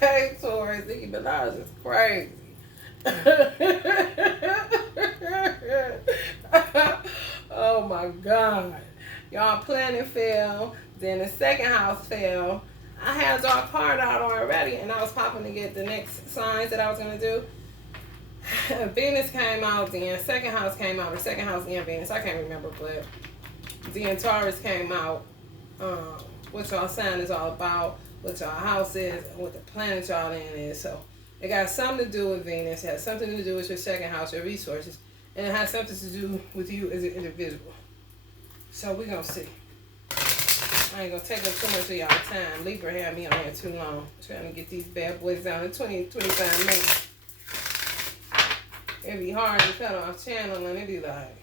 Hey, Taurus, Nicki Minaj is crazy. Oh my God. Y'all planet fell. Then the second house fell. I had y'all card out already, and I was popping to get the next signs that I was gonna do. Venus came out, then second house came out, or second house and Venus. I can't remember, but then Taurus came out. What y'all sign is all about, what y'all house is, and what the planet y'all in is. So it got something to do with Venus. It has something to do with your second house, your resources, and it has something to do with you as an individual. So we're gonna see. I ain't gonna take up too much of y'all time. Libra had me on here too long, trying to get these bad boys down in 20-25 minutes. It'd be hard to cut off channel, and it'd be like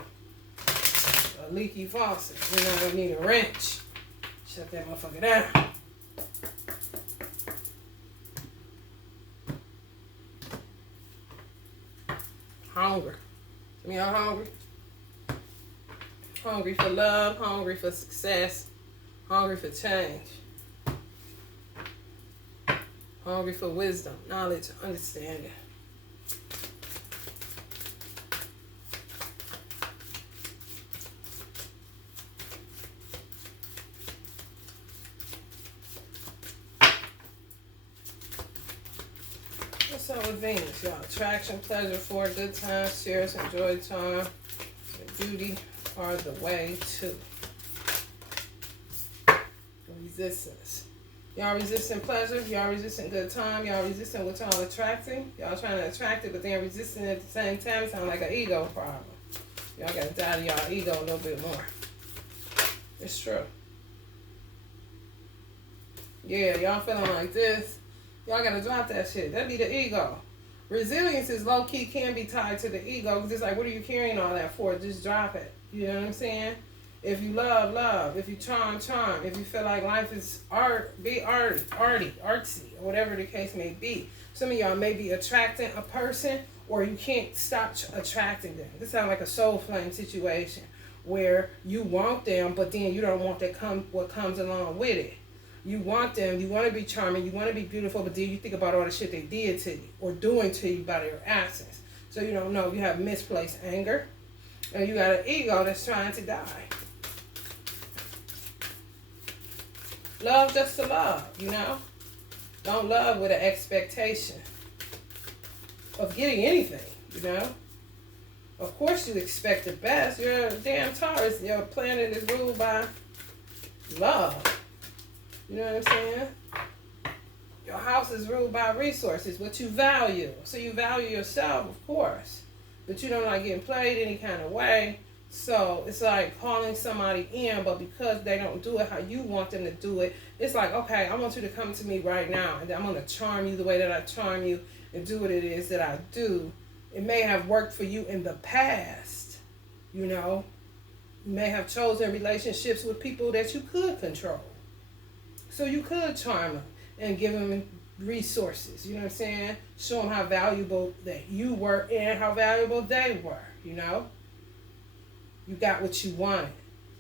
a leaky faucet. You know what I mean? A wrench. Shut that motherfucker down. Hunger. I mean, I'm hungry. Hungry for love, hungry for success, hungry for change, hungry for wisdom, knowledge, understanding. What's up with Venus, y'all? Attraction, pleasure, for good times, cheers, enjoy time, and beauty are the way to resistance. Y'all resisting pleasure, y'all resisting good time, y'all resisting what y'all attracting. Y'all trying to attract it, but then resisting at the same time. It sounds like an ego problem. Y'all gotta die to y'all ego a little bit more. It's true. Yeah, y'all feeling like this. Y'all gotta drop that shit. That'd be the ego. Resilience is low key, can be tied to the ego. Cause it's like, what are you carrying all that for? Just drop it. You know what I'm saying? If you love, love. If you charm, charm. If you feel like life is art, be artsy, or whatever the case may be. Some of y'all may be attracting a person, or you can't stop attracting them. This sounds like a soul flame situation where you want them, but then you don't want what comes along with it. You want them, you want to be charming, you want to be beautiful, but then you think about all the shit they did to you or doing to you by their absence. So you don't know. You have misplaced anger, and you got an ego that's trying to die. Love just to love, you know? Don't love with an expectation of getting anything, you know? Of course you expect the best. You're a damn Taurus. Your planet is ruled by love. You know what I'm saying? Your house is ruled by resources, what you value. So you value yourself, of course. But you don't like getting played any kind of way. So it's like calling somebody in, but because they don't do it how you want them to do it, it's like, okay, I want you to come to me right now, and I'm going to charm you the way that I charm you and do what it is that I do. It may have worked for you in the past, you know. You may have chosen relationships with people that you could control. So you could charm them and give them resources, you know what I'm saying? Show them how valuable that you were and how valuable they were, you know? You got what you wanted.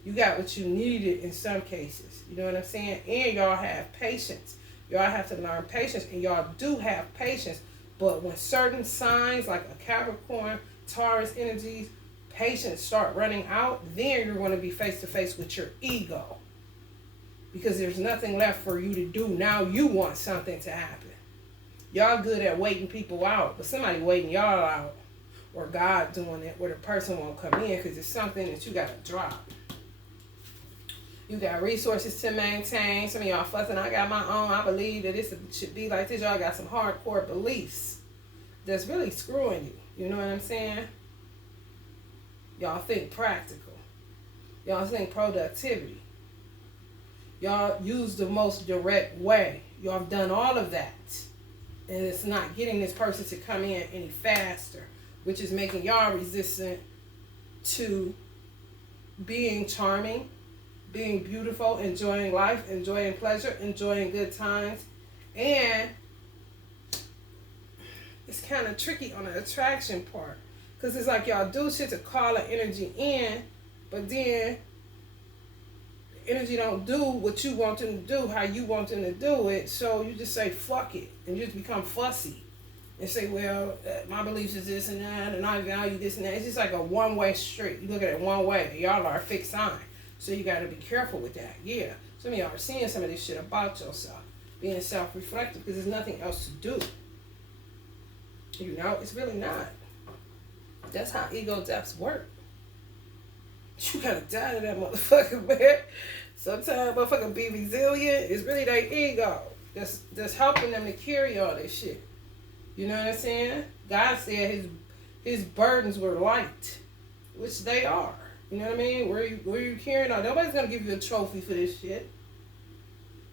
You got what you needed in some cases, you know what I'm saying? And y'all have patience. Y'all have to learn patience, and y'all do have patience. But when certain signs like a Capricorn, Taurus energies, patience start running out, then you're going to be face to face with your ego. Because there's nothing left for you to do. Now you want something to happen. Y'all good at waiting people out, but somebody waiting y'all out, or God doing it, where the person won't come in because it's something that you got to drop. You got resources to maintain. Some of y'all fussing, I got my own. I believe that this should be like this. Y'all got some hardcore beliefs that's really screwing you. You know what I'm saying? Y'all think practical. Y'all think productivity. Y'all use the most direct way. Y'all have done all of that. And it's not getting this person to come in any faster, which is making y'all resistant to being charming, being beautiful, enjoying life, enjoying pleasure, enjoying good times. And it's kind of tricky on the attraction part. Because it's like y'all do shit to call an energy in, but then energy don't do what you want them to do, how you want them to do it. So you just say, fuck it. And you just become fussy. And say, well, my beliefs is this and that, and I value this and that. It's just like a one-way street. You look at it one way. Y'all are a fixed sign. So you got to be careful with that. Yeah. Some of y'all are seeing some of this shit about yourself. Being self-reflective because there's nothing else to do. You know, it's really not. That's how ego deaths work. You gotta die to that motherfucker, man. Sometimes motherfucker be resilient. It's really their ego that's helping them to carry all this shit. You know what I'm saying? God said his burdens were light, which they are. You know what I mean? Where you carrying on? Nobody's gonna give you a trophy for this shit.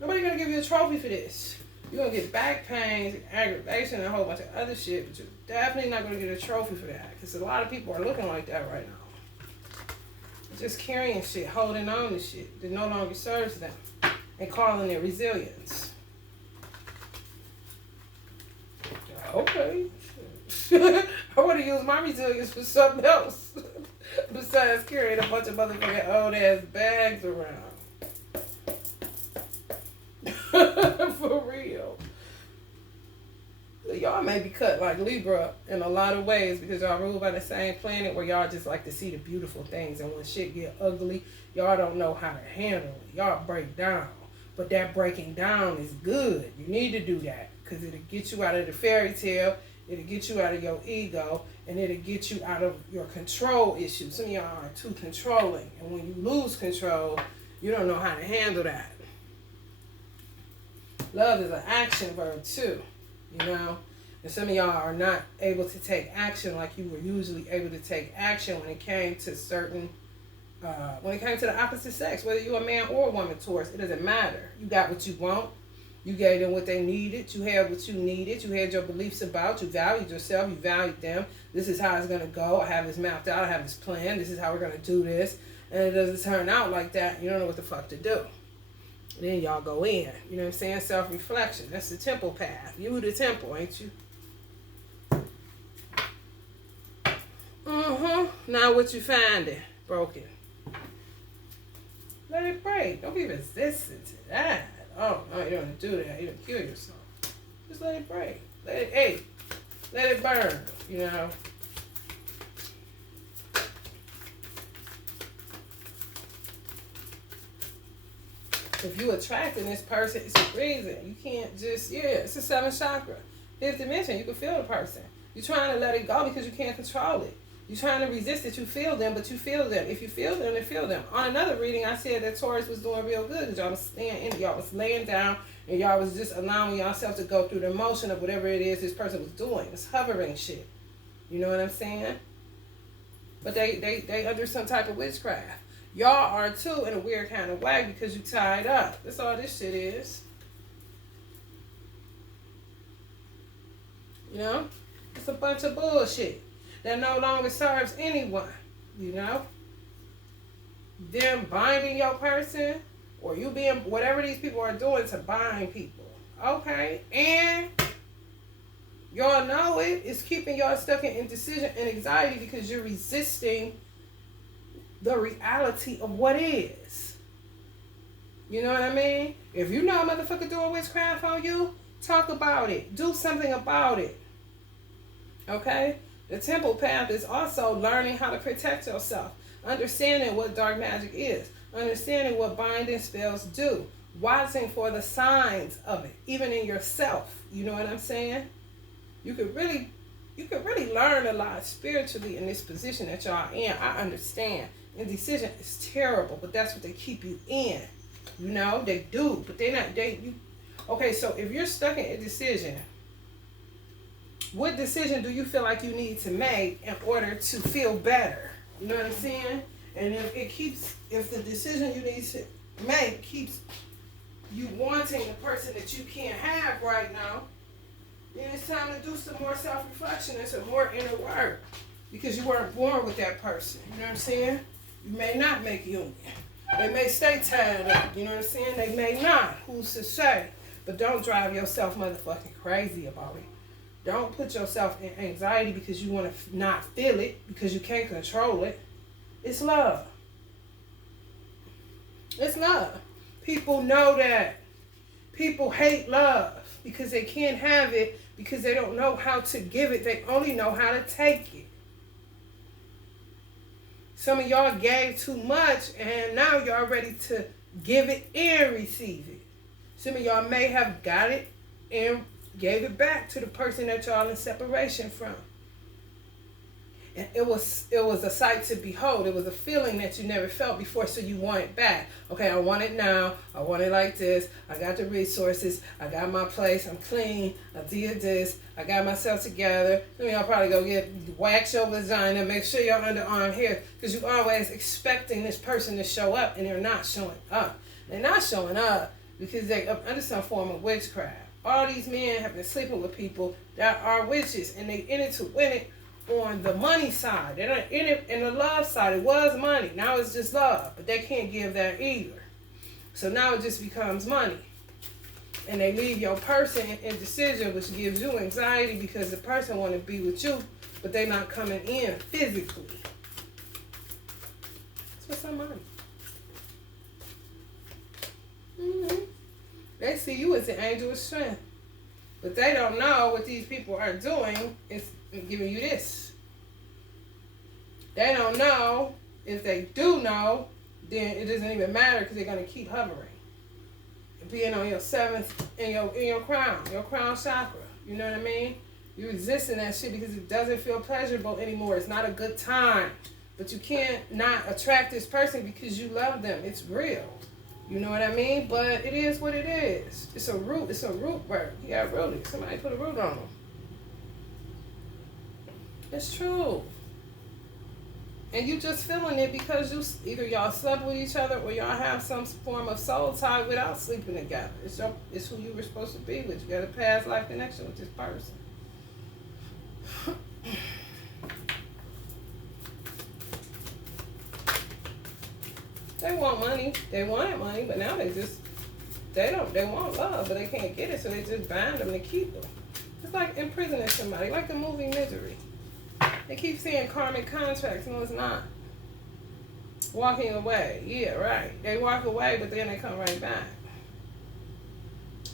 Nobody's gonna give you a trophy for this. You're gonna get back pains, aggravation, and a whole bunch of other shit, but you're definitely not gonna get a trophy for that. Because a lot of people are looking like that right now. Just carrying shit, holding on to shit that no longer serves them, and calling it resilience. Okay. I want to use my resilience for something else besides carrying a bunch of motherfucking old ass bags around. For real. Y'all may be cut like Libra in a lot of ways because y'all rule by the same planet where y'all just like to see the beautiful things, and when shit get ugly, y'all don't know how to handle it. Y'all break down. But that breaking down is good. You need to do that because it'll get you out of the fairy tale, it'll get you out of your ego, and it'll get you out of your control issues. Some of y'all are too controlling, and when you lose control, you don't know how to handle that. Love is an action verb too, you know. And some of y'all are not able to take action like you were usually able to take action when it came to certain, when it came to the opposite sex, whether you're a man or a woman, Taurus, it doesn't matter. You got what you want. You gave them what they needed. You had what you needed. You had your beliefs about. You valued yourself. You valued them. This is how it's going to go. I have this mapped out. I have this plan. This is how we're going to do this. And it doesn't turn out like that. You don't know what the fuck to do. Then y'all go in. You know what I'm saying? Self-reflection. That's the temple path. You the temple, ain't you? Now what you finding? Broken. Let it break. Don't be resistant to that. Oh, no, you don't do that. You don't kill yourself. Just let it break. Let it ache. Let it burn, you know. If you attracting this person, it's a reason. You can't just, it's the seventh chakra. Fifth dimension, you can feel the person. You're trying to let it go because you can't control it. You're trying to resist it. You feel them, but you feel them. If you feel them, then feel them. On another reading, I said that Taurus was doing real good because y'all was staying in it. Y'all was laying down and y'all was just allowing yourself to go through the motion of whatever it is this person was doing. It's hovering shit. You know what I'm saying? But they under some type of witchcraft. Y'all are too in a weird kind of way because you tied up. That's all this shit is. You know? It's a bunch of bullshit that no longer serves anyone, you know? Them binding your person, or you being, whatever these people are doing to bind people. Okay? And y'all know it's keeping y'all stuck in indecision and anxiety because you're resisting the reality of what is. You know what I mean? If you know a motherfucker doing witchcraft on you, talk about it. Do something about it. Okay? The temple path is also learning how to protect yourself, understanding what dark magic is, understanding what binding spells do, watching for the signs of it, even in yourself. You know what I'm saying? You could really learn a lot spiritually in this position that y'all in. I understand. Indecision is terrible, but that's what they keep you in. You know, they do, but okay, so if you're stuck in indecision, what decision do you feel like you need to make in order to feel better? You know what I'm saying? And if the decision you need to make keeps you wanting the person that you can't have right now, then it's time to do some more self-reflection and some more inner work. Because you weren't born with that person. You know what I'm saying? You may not make union. They may stay tied up. You know what I'm saying? They may not. Who's to say? But don't drive yourself motherfucking crazy about it. Don't put yourself in anxiety because you want to not feel it, because you can't control it. It's love. It's love. People know that. People hate love because they can't have it, because they don't know how to give it. They only know how to take it. Some of y'all gave too much, and now y'all ready to give it and receive it. Some of y'all may have got it and gave it back to the person that y'all in separation from. And it was a sight to behold. It was a feeling that you never felt before, so you want it back. Okay, I want it now. I want it like this. I got the resources. I got my place. I'm clean. I did this. I got myself together. Some of y'all probably go wax your vagina, make sure your underarm here, because you always expecting this person to show up, and they're not showing up. They're not showing up because they're under some form of witchcraft. All these men have been sleeping with people that are witches, and they in it to win it on the money side. They're not in it in the love side. It was money. Now it's just love, but they can't give that either. So now it just becomes money. And they leave your person in decision, which gives you anxiety because the person want to be with you, but they're not coming in physically. That's what's on money. They see you as an angel of strength. But they don't know what these people are doing is giving you this. They don't know. If they do know, then it doesn't even matter because they're going to keep hovering. Being on your seventh in your crown chakra. You know what I mean? You resisting that shit because it doesn't feel pleasurable anymore. It's not a good time. But you can't not attract this person because you love them. It's real. You know what I mean? But it is what it is. It's a root. It's a root word. You got rooted. Somebody put a root on them. It's true. And you just feeling it because you either y'all slept with each other or y'all have some form of soul tie without sleeping together. It's who you were supposed to be with. You got a past life connection with this person. They want money. They wanted money, but now they want love, but they can't get it, so they just bind them to keep them. It's like imprisoning somebody, like the movie Misery. They keep saying karmic contracts. No, it's not. Walking away. Yeah, right. They walk away, but then they come right back.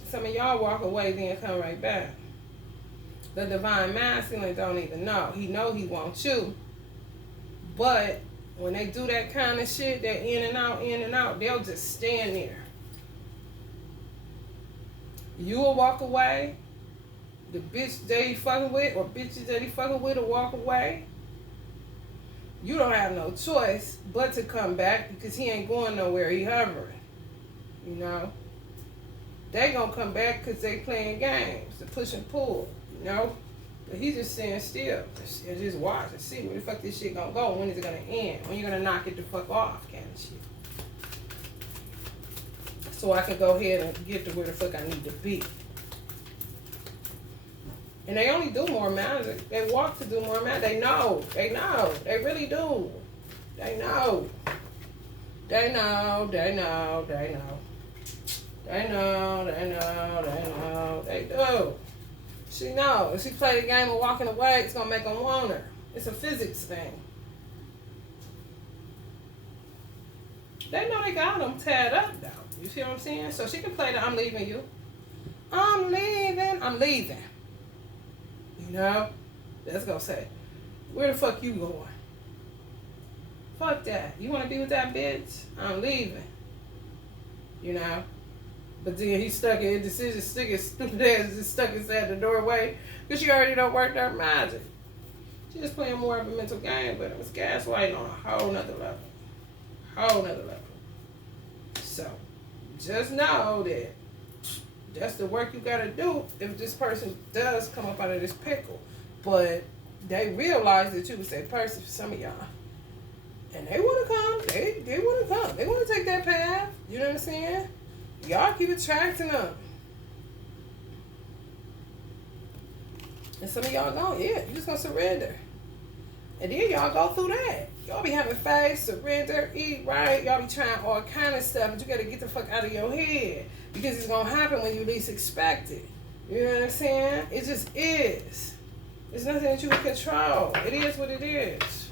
Some of y'all walk away, then come right back. The divine masculine don't even know. He know he wants you. But when they do that kind of shit, they're in and out, they'll just stand there. You will walk away. The bitch that he fucking with or bitches that he fucking with will walk away. You don't have no choice but to come back because he ain't going nowhere. He hovering. You know? They gonna come back because they playing games. The push and pull. You know? But he's just staying still and just watch and see where the fuck this shit gonna go. When is it gonna end? When you gonna knock it the fuck off kind of shit. So I can go ahead and get to where the fuck I need to be. And they only do more magic. They walk to do more magic. They know. They know. They really do. They know. They know. They know. They know. They know. They know. They know. They do. She knows. If she play the game of walking away, it's going to make them want her. It's a physics thing. They know they got them tied up, though. You see what I'm saying? So she can play the I'm leaving you. I'm leaving. I'm leaving. You know? Let's go say, where the fuck you going? Fuck that. You want to be with that bitch? I'm leaving. You know? But then he stuck in his decision, stick his stupid ass just stuck inside the doorway because she already don't work their magic. She just playing more of a mental game, but it was gaslighting on a whole nother level. Whole nother level. So, just know that that's the work you gotta do if this person does come up out of this pickle. But they realize that you was that person for some of y'all. And they wanna come. They wanna come. They wanna take that path. You know what I'm saying? Y'all keep attracting them. And some of y'all don't, yeah, you just gonna surrender. And then y'all go through that. Y'all be having faith, surrender, eat right. Y'all be trying all kind of stuff, but you gotta get the fuck out of your head. Because it's gonna happen when you least expect it. You know what I'm saying? It just is. It's nothing that you can control. It is what it is.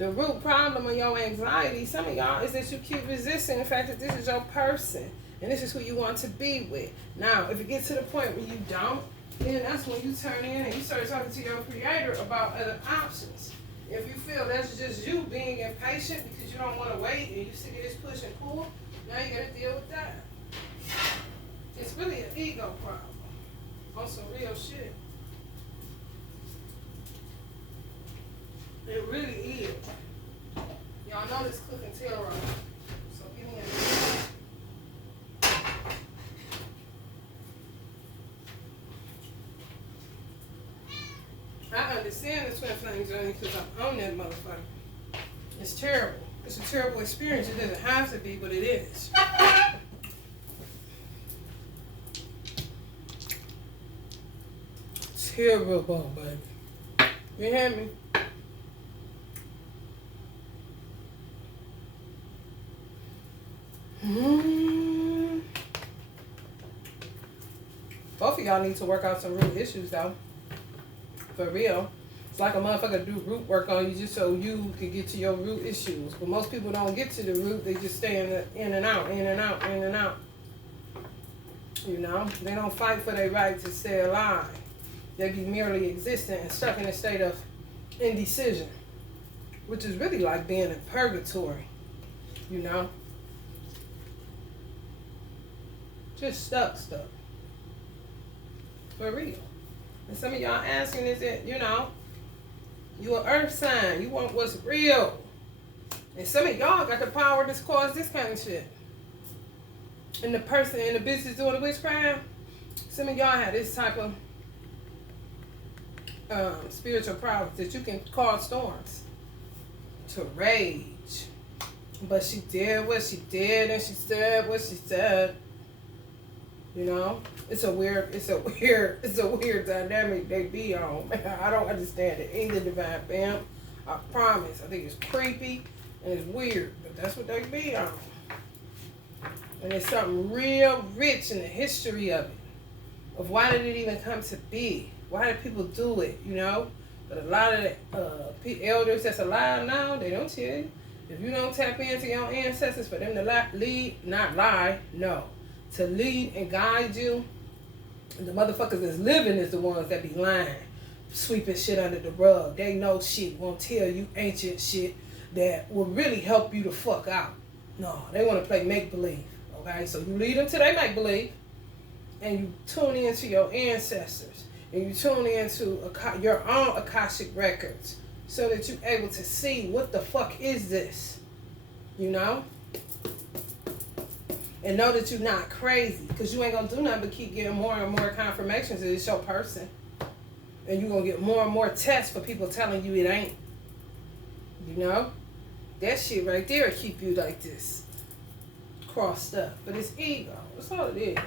The root problem of your anxiety, some of y'all, is that you keep resisting the fact that this is your person and this is who you want to be with. Now, if it gets to the point where you don't, then that's when you turn in and you start talking to your creator about other options. If you feel that's just you being impatient because you don't want to wait and you see this push and pull, now you got to deal with that. It's really an ego problem on some real shit. It really is. Y'all know this cooking tail right. So get in. I understand the twin flame journey because I'm on that motherfucker. It's terrible. It's a terrible experience. It doesn't have to be, but it is. Terrible, baby. You hear me? Both of y'all need to work out some root issues, though. For real. It's like a motherfucker do root work on you just so you can get to your root issues. But most people don't get to the root. They just stay in and out, in and out, in and out. You know? They don't fight for their right to stay alive. They be merely existing and stuck in a state of indecision. Which is really like being in purgatory. You know? Just stuck. For real. And some of y'all asking, is it, you know, you an earth sign. You want what's real. And some of y'all got the power to cause this kind of shit. And the person in the business doing the witchcraft, some of y'all have this type of spiritual problems that you can cause storms to rage. But she did what she did and she said what she said. You know, it's a weird dynamic they be on. Man, I don't understand it either, Divine Fam. I promise. I think it's creepy and it's weird, but that's what they be on. And it's something real rich in the history of it. Of why did it even come to be? Why did people do it, you know? But a lot of the elders that's alive now, they don't tell you. If you don't tap into your ancestors for them to lead and guide you, the motherfuckers that's living is the ones that be lying, sweeping shit under the rug. They know shit, won't tell you ancient shit that will really help you to fuck out. No, they want to play make-believe, okay? So you lead them to their make-believe, and you tune into your ancestors, and you tune into your own Akashic records, so that you're able to see what the fuck is this, you know? And know that you're not crazy. Because you ain't going to do nothing but keep getting more and more confirmations that it's your person. And you're going to get more and more tests for people telling you it ain't. You know? That shit right there will keep you like this. Crossed up. But it's ego. That's all it is.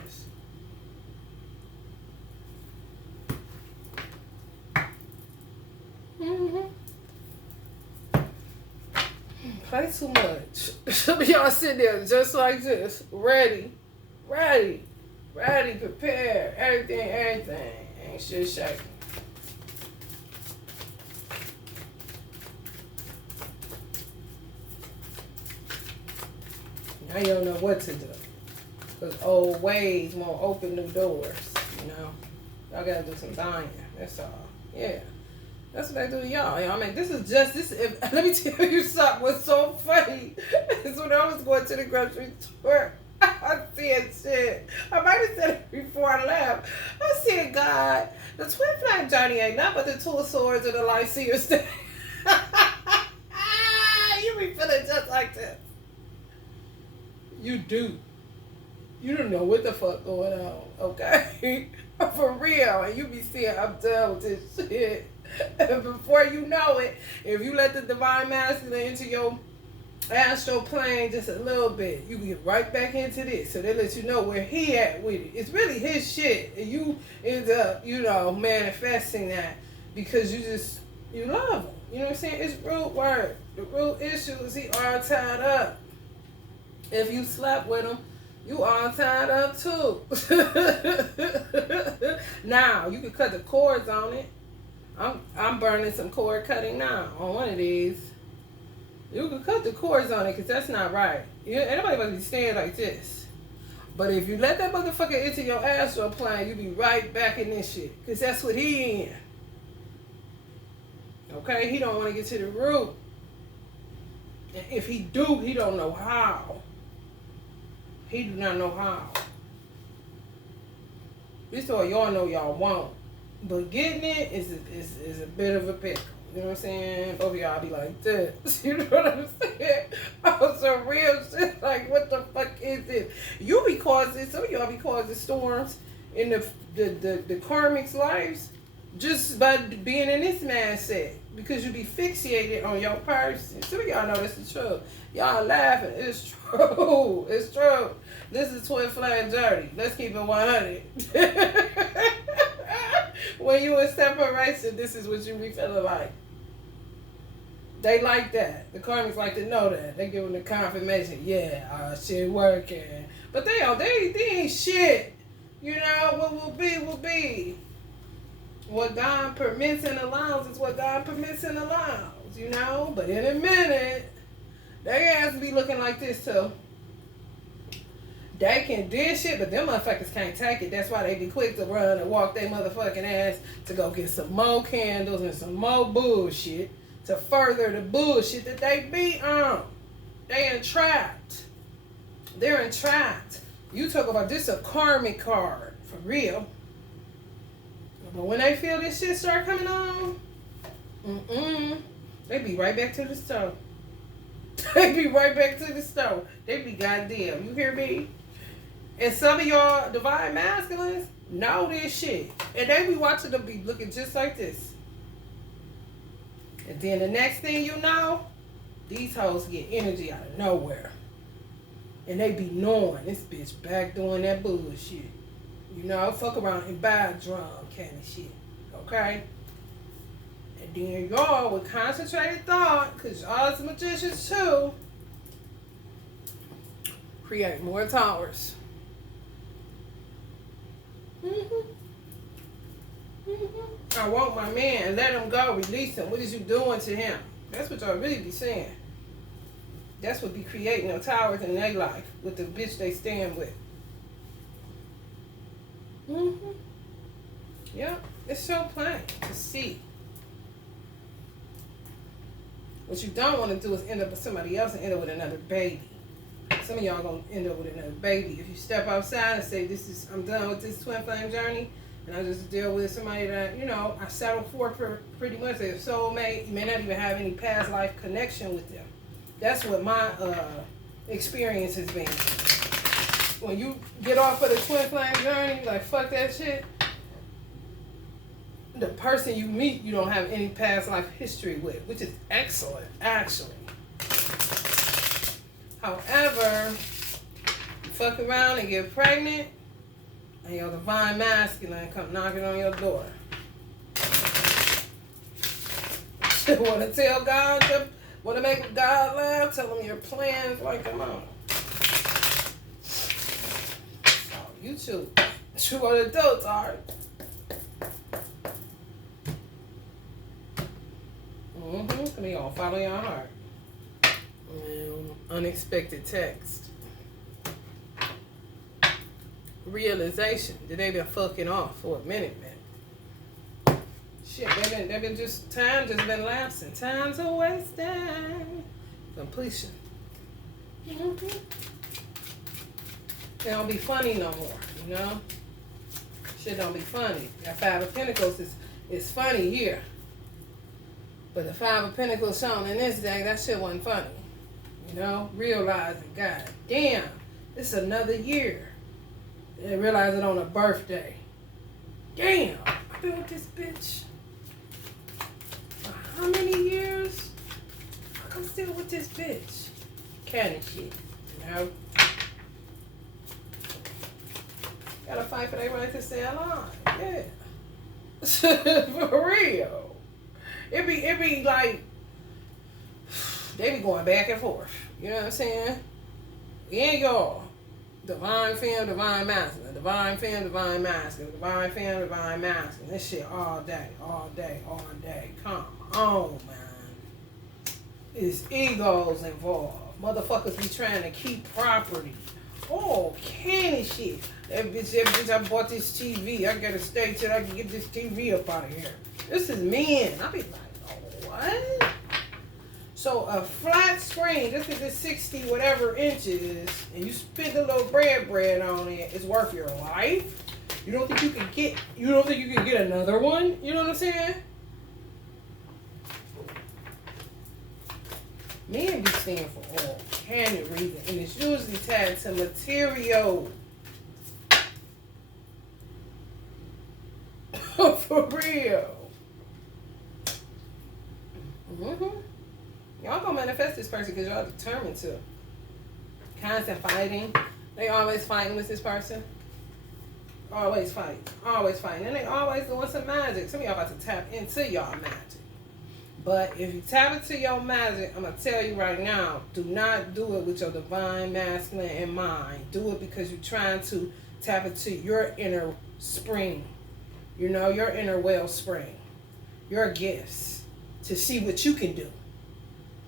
Play too much. Some of y'all sit there just like this, ready, prepared, everything. Ain't shit shaking. Now you don't know what to do. Because old ways won't open new doors, you know. Y'all gotta do some dying, that's all. Yeah. That's what they do to y'all. I mean, this is just this. Let me tell you something. What's so funny is when I was going to the grocery store, I said shit. I might have said it before I left. I said, God, the twin flame journey ain't nothing but the two of swords and the light seer thing. You be feeling just like this. You do. You don't know what the fuck going on, okay? For real. And you be saying, I'm done with this shit. And before you know it, if you let the divine masculine into your astral plane just a little bit, you can get right back into this. So they let you know where he at with it. It's really his shit. And you end up, you know, manifesting that because you love him. You know what I'm saying? It's root work. The root issue is he all tied up. If you slept with him, you all tied up too. Now, you can cut the cords on it. I'm burning some cord cutting now on one of these. You can cut the cords on it because that's not right. Ain't nobody about to be staying like this. But if you let that motherfucker into your astral plane, you be right back in this shit. Because that's what he in. Okay? He don't want to get to the root. And if he do, he don't know how. He do not know how. This all y'all know y'all won't. But getting it is a bit of a pickle. You know what I'm saying? Both of y'all be like this. You know what I'm saying? Oh, some real shit. Like, what the fuck is this? You be causing, some of y'all be causing storms in the karmic's lives just by being in this mindset. Because you be fixated on your person. Some of y'all know this is true. Y'all laughing. It's true. It's true. This is twin flame journey. Let's keep it 100. When you in separation, this is what you be feeling like. They like that. The karmics like to know that. They give them the confirmation. Yeah, shit working. But they ain't shit. You know, what will be, will be. What God permits and allows is what God permits and allows. You know? But in a minute, they ass be looking like this too. They can dish it, but them motherfuckers can't take it. That's why they be quick to run and walk their motherfucking ass to go get some more candles and some more bullshit to further the bullshit that they be on. They entrapped. They're entrapped. You talk about this a karmic card, for real. But when they feel this shit start coming on, they be right back to the stove. They be right back to the stove. They be goddamn. You hear me? And some of y'all divine masculines know this shit. And they be watching them be looking just like this. And then the next thing you know, these hoes get energy out of nowhere. And they be knowing this bitch back doing that bullshit. You know, fuck around and buy a drum kind of shit. Okay? And then y'all with concentrated thought, because y'all is magicians too, create more towers. I want my man. Let him go. Release him. What is you doing to him? That's what y'all really be saying. That's what be creating them towers in their life with the bitch they stand with. Yep. It's so plain to see. What you don't want to do is end up with somebody else and end up with another baby. Some of y'all gonna end up with another baby. If you step outside and say, I'm done with this twin flame journey, and I just deal with somebody that, you know, I settle for pretty much a soulmate. You may not even have any past life connection with them. That's what my experience has been. When you get off of the twin flame journey, like fuck that shit, the person you meet, you don't have any past life history with, which is excellent, actually. However, you fuck around and get pregnant, and your divine masculine come knocking on your door. Want to tell God, want to make God laugh, tell him your plans, like, come on. So, you two. True are adults, alright? Come here, follow your heart. Unexpected text. Realization that they been fucking off for a minute, man. Shit, they've been just, time just been lapsing. Time's a wasting. Completion. It don't be funny no more, you know? Shit don't be funny. That Five of Pentacles is funny here. But the Five of Pentacles shown in this deck, that shit wasn't funny. You know? Realizing, God damn, this is another year. And realize it on a birthday. Damn, I've been with this bitch for how many years? I'm still with this bitch. Kind of shit, you know? Gotta fight for their right to stay alive. Yeah. For real. It be like, they be going back and forth. You know what I'm saying? Yeah, y'all. Divine femme, divine masculine. Divine femme, divine masculine. Divine femme, divine masculine. This shit all day, all day, all day. Come on, man. is egos involved. Motherfuckers be trying to keep property. Oh, candy shit. That bitch, I bought this TV. I gotta stay till I can get this TV up out of here. This is men. I be like, oh, what? So a flat screen, just because it's 60 whatever inches, and you spend a little bread on it, is worth your life. You don't think you can get another one? You know what I'm saying? Men be staying for all kind of reasons, and it's usually tied to material. For real. Y'all gonna manifest this person because y'all determined to. Constant fighting. They always fighting with this person. Always fighting. Always fighting. And they always doing some magic. Some of y'all about to tap into y'all magic. But if you tap into your magic, I'm going to tell you right now, do not do it with your divine masculine in mind. Do it because you're trying to tap into your inner spring. You know, your inner wellspring. Your gifts. To see what you can do.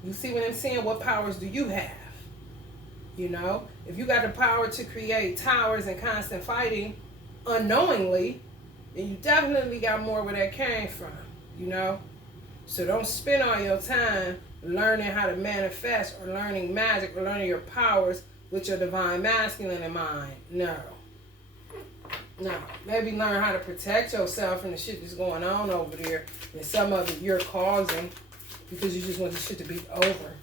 You see what I'm saying? What powers do you have? You know, if you got the power to create towers and constant fighting unknowingly, then you definitely got more where that came from, you know? So don't spend all your time learning how to manifest or learning magic or learning your powers with your divine masculine in mind. No. Maybe learn how to protect yourself from the shit that's going on over there, and some of it you're causing because you just want the shit to be over.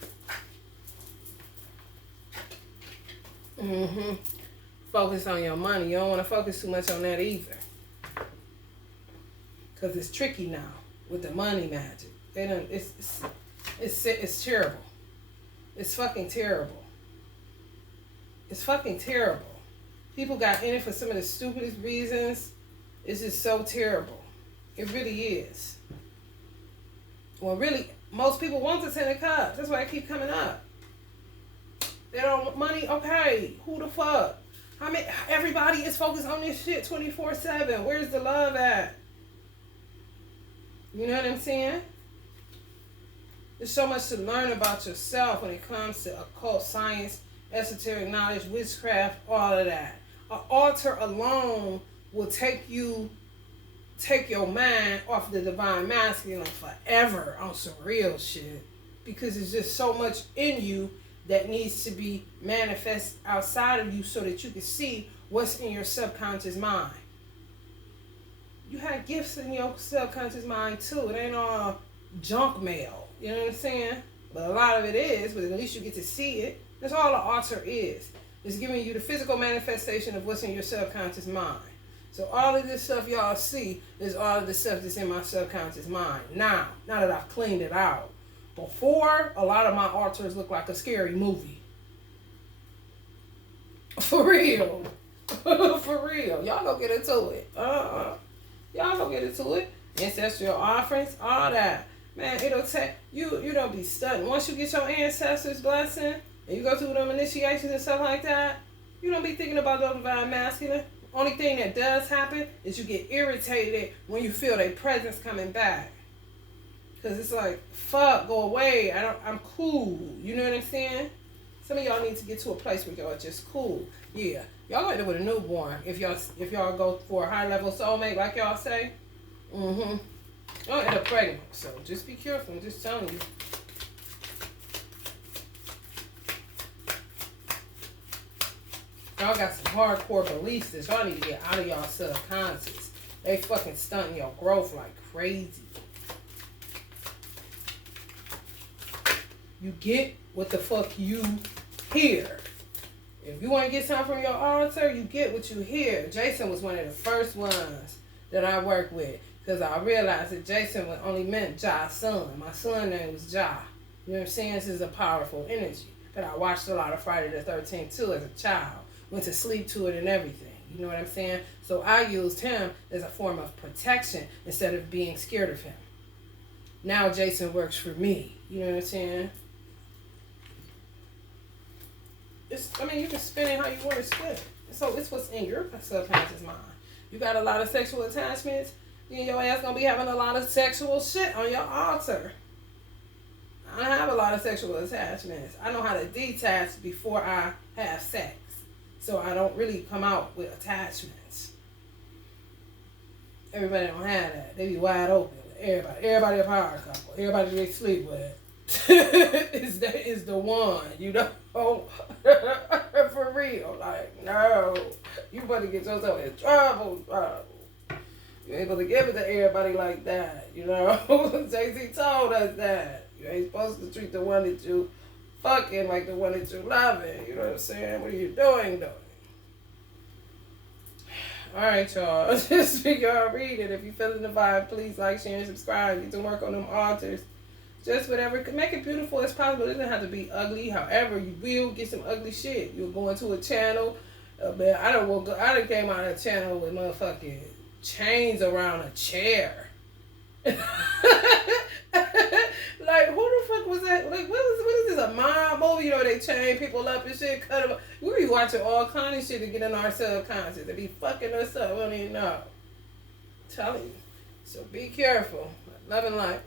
Focus on your money. You don't want to focus too much on that either. Because it's tricky now with the money magic. It's terrible. It's fucking terrible. It's fucking terrible. People got in it for some of the stupidest reasons. It's just so terrible. It really is. Well, really, most people want the 10 of Cups. That's why I keep coming up. They don't want money. Okay, who the fuck? Everybody is focused on this shit 24/7. Where's the love at? You know what I'm saying? There's so much to learn about yourself when it comes to occult science, esoteric knowledge, witchcraft, all of that. An altar alone will take your mind off the divine masculine forever on some real shit. Because there's just so much in you that needs to be manifest outside of you so that you can see what's in your subconscious mind. You have gifts in your subconscious mind too. It ain't all junk mail. You know what I'm saying? But a lot of it is, but at least you get to see it. That's all the altar is. It's giving you the physical manifestation of what's in your subconscious mind. So all of this stuff y'all see is all of the stuff that's in my subconscious mind. Now that I've cleaned it out. Before, a lot of my altars look like a scary movie. For real. For real. Y'all go get into it. Y'all go get into it. Ancestral offerings, all that. Man, it'll take you don't be studying. Once you get your ancestors' blessing and you go through them initiations and stuff like that, you don't be thinking about the divine masculine. Only thing that does happen is you get irritated when you feel their presence coming back. Because it's like, fuck, go away. I'm cool. You know what I'm saying? Some of y'all need to get to a place where y'all are just cool. Yeah. Y'all end up with a newborn if y'all go for a high level soulmate, like y'all say. Y'all end up pregnant. So just be careful. I'm just telling you. Y'all got some hardcore beliefs that y'all need to get out of y'all subconscious. They fucking stunting your growth like crazy. You get what the fuck you hear. If you want to get something from your altar, you get what you hear. Jason was one of the first ones that I worked with because I realized that Jason only meant Ja's son. My son's name was Ja. You know what I'm saying? This is a powerful energy. But I watched a lot of Friday the 13th too as a child. Went to sleep to it and everything. You know what I'm saying? So I used him as a form of protection instead of being scared of him. Now Jason works for me. You know what I'm saying? You can spin it how you want to spin it. So it's what's in your subconscious mind. You got a lot of sexual attachments, then your ass gonna be having a lot of sexual shit on your altar. I don't have a lot of sexual attachments. I know how to detach before I have sex. So I don't really come out with attachments. Everybody don't have that. They be wide open. Everybody a power couple. Everybody they sleep with is the one, you know. For real. Like, no. You better get yourself in trouble. You ain't supposed to give it to everybody like that, you know. Jay-Z told us that. You ain't supposed to treat the one that you fucking like the one that you loving. You know what I'm saying? What are you doing, though? Alright, y'all. Just for y'all reading. If you feeling the vibe, please like, share, and subscribe. Get to work on them altars. Just whatever. Make it beautiful as possible. It doesn't have to be ugly. However, you will get some ugly shit. You'll go into a channel. Man, I done came out of a channel with motherfucking chains around a chair. Like, who the fuck was that? Like, what is this, a mob movie? You know, they chain people up and shit, cut them up. We be watching all kind of shit to get in our subconscious. They be fucking us up. We don't even know. I'm telling you. So be careful. Love and light.